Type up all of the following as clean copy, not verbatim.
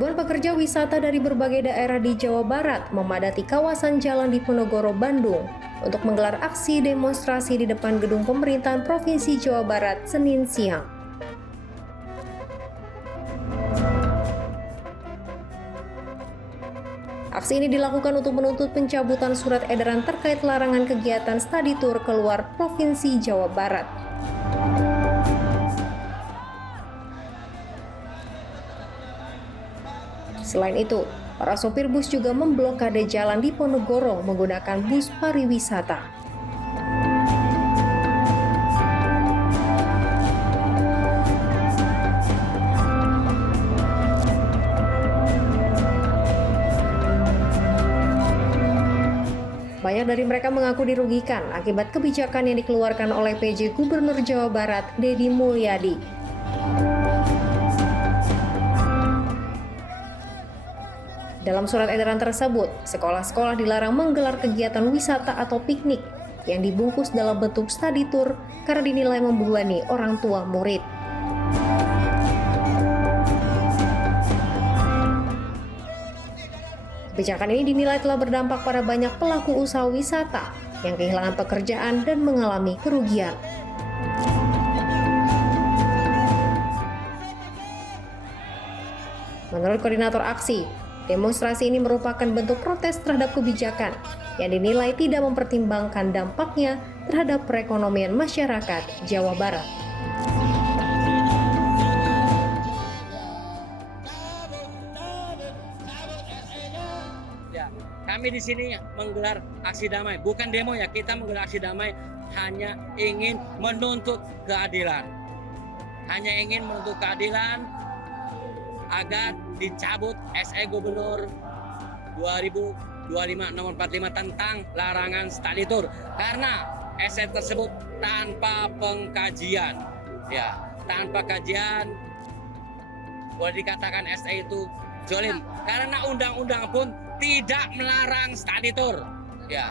Ribuan pekerja wisata dari berbagai daerah di Jawa Barat memadati kawasan Jalan Diponegoro, Bandung untuk menggelar aksi demonstrasi di depan gedung pemerintahan Provinsi Jawa Barat Senin siang. Aksi ini dilakukan untuk menuntut pencabutan surat edaran terkait larangan kegiatan studi tour keluar Provinsi Jawa Barat. Selain itu, para sopir bus juga memblokade jalan Diponegoro menggunakan bus pariwisata. Banyak dari mereka mengaku dirugikan akibat kebijakan yang dikeluarkan oleh PJ Gubernur Jawa Barat, Deddy Mulyadi. Dalam surat edaran tersebut, sekolah-sekolah dilarang menggelar kegiatan wisata atau piknik yang dibungkus dalam bentuk study tour karena dinilai membebani orang tua murid. Kebijakan ini dinilai telah berdampak pada banyak pelaku usaha wisata yang kehilangan pekerjaan dan mengalami kerugian. Menurut koordinator aksi, demonstrasi ini merupakan bentuk protes terhadap kebijakan yang dinilai tidak mempertimbangkan dampaknya terhadap perekonomian masyarakat Jawa Barat. Ya, kami di sini menggelar aksi damai, bukan demo ya, kita menggelar aksi damai hanya ingin menuntut keadilan. Hanya ingin menuntut keadilan agar dicabut SE Gubernur 2025 nomor 45 tentang larangan study tour karena SE tersebut tanpa pengkajian, ya tanpa kajian boleh dikatakan SE itu zolim karena undang-undang pun tidak melarang study tour, ya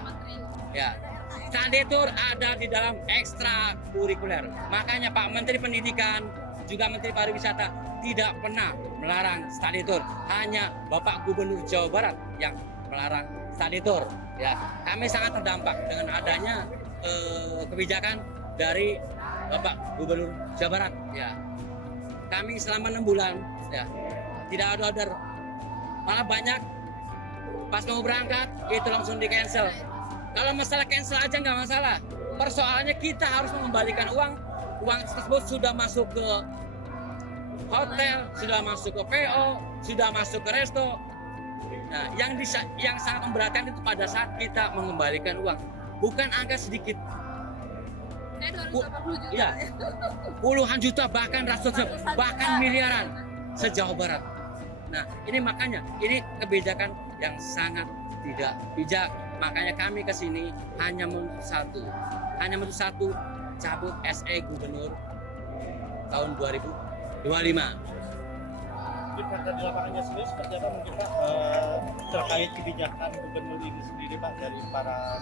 study tour ada di dalam ekstrakurikuler. Makanya Pak Menteri Pendidikan juga Menteri Pariwisata tidak pernah melarang study tour, hanya Bapak Gubernur Jawa Barat yang melarang study tour. Ya, kami sangat terdampak dengan adanya kebijakan dari Bapak Gubernur Jawa Barat. Ya, kami selama 6 bulan ya tidak ada order, malah banyak pas mau berangkat itu langsung di cancel. Kalau masalah cancel aja nggak masalah, persoalannya kita harus mengembalikan uang tersebut sudah masuk ke hotel, sudah masuk ke PO, sudah masuk ke resto. Nah, yang sangat memberatkan itu pada saat kita mengembalikan uang, bukan angka sedikit. 280 juta. Ya, puluhan juta bahkan ratusan bahkan miliaran se-Jawa Barat. Nah, ini makanya ini kebijakan yang sangat tidak bijak. Makanya kami ke sini hanya menuntut satu, cabut SE Gubernur tahun 2025. Mungkin fakta di lapangannya sendiri seperti apa mungkin Pak terkait kebijakan gubernur ini sendiri Pak dari para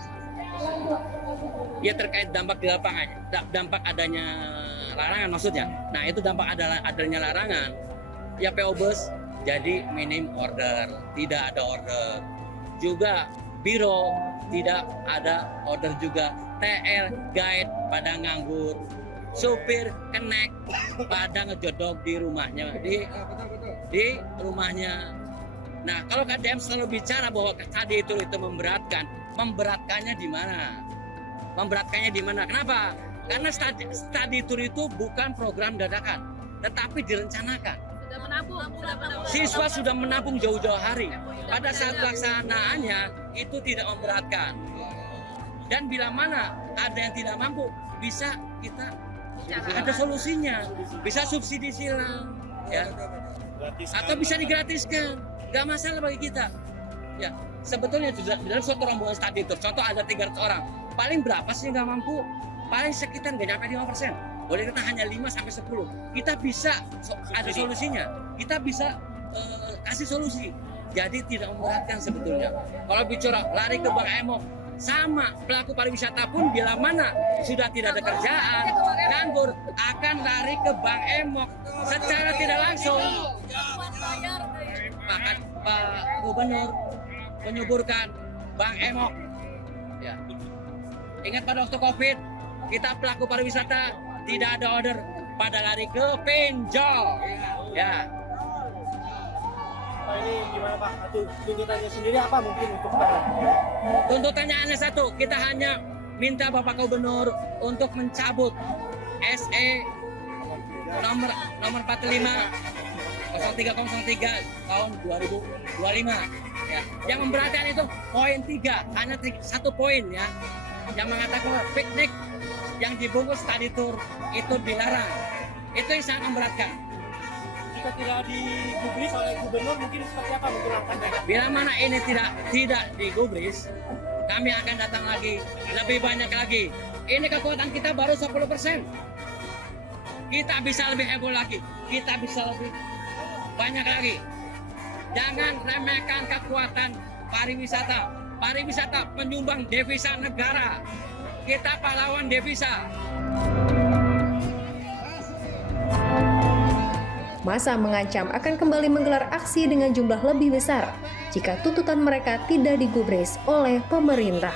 Ya terkait dampak di lapangan, dampak adanya larangan maksudnya. Nah itu dampak adanya larangan. Ya PO Bus jadi minim order, tidak ada order. Juga biro tidak ada order juga. TL guide pada nganggur. Supir kenek pada ngejodok di rumahnya, di rumahnya. Nah, kalau KDM selalu bicara bahwa tadi itu memberatkannya di mana? Memberatkannya di mana? Kenapa? Karena study tour itu bukan program dadakan, tetapi direncanakan. Sudah menabung. Siswa sudah menabung jauh-jauh hari. Pada saat pelaksanaannya itu tidak memberatkan. Dan bila mana ada yang tidak mampu, bisa kita ada solusinya, bisa subsidi silang, ya, atau bisa digratiskan, nggak masalah bagi kita. Ya, sebetulnya dalam suatu rombongan study tour, contoh ada 300 orang, paling berapa sih nggak mampu? Paling sekitar nggak nyampe 5%. Boleh kita hanya 5-10. Kita bisa ada solusinya, kita bisa kasih solusi. Jadi tidak memberatkan sebetulnya. Kalau bicara lari ke Bang Emo, sama pelaku pariwisata pun bila mana sudah tidak ada kerjaan, nganggur, akan lari ke Bank Emok secara tidak langsung. Pak Gubernur menyuburkan Bang Emok. Ya. Ingat pada waktu COVID, kita pelaku pariwisata tidak ada order, pada lari ke pinjol. Ya. Pak, ini gimana Pak? Tuntutannya sendiri apa mungkin untuk Pak? Tuntutannya hanya satu, kita hanya minta Bapak Gubernur untuk mencabut SE nomor 45 0303 tahun 2025. Ya. Yang memberatkan itu poin 3, hanya 1 poin ya. Yang mengatakan piknik yang dibungkus study tour itu dilarang. Itu yang sangat memberatkan. Jika tidak digubris oleh gubernur mungkin seperti apa mungkin langkahnya? Bila mana ini tidak digubris, kami akan datang lagi, lebih banyak lagi. Ini kekuatan kita baru 10%. Kita bisa lebih heboh lagi, kita bisa lebih banyak lagi. Jangan remehkan kekuatan pariwisata. Pariwisata penyumbang devisa negara. Kita pahlawan devisa. Massa mengancam akan kembali menggelar aksi dengan jumlah lebih besar jika tuntutan mereka tidak digubris oleh pemerintah.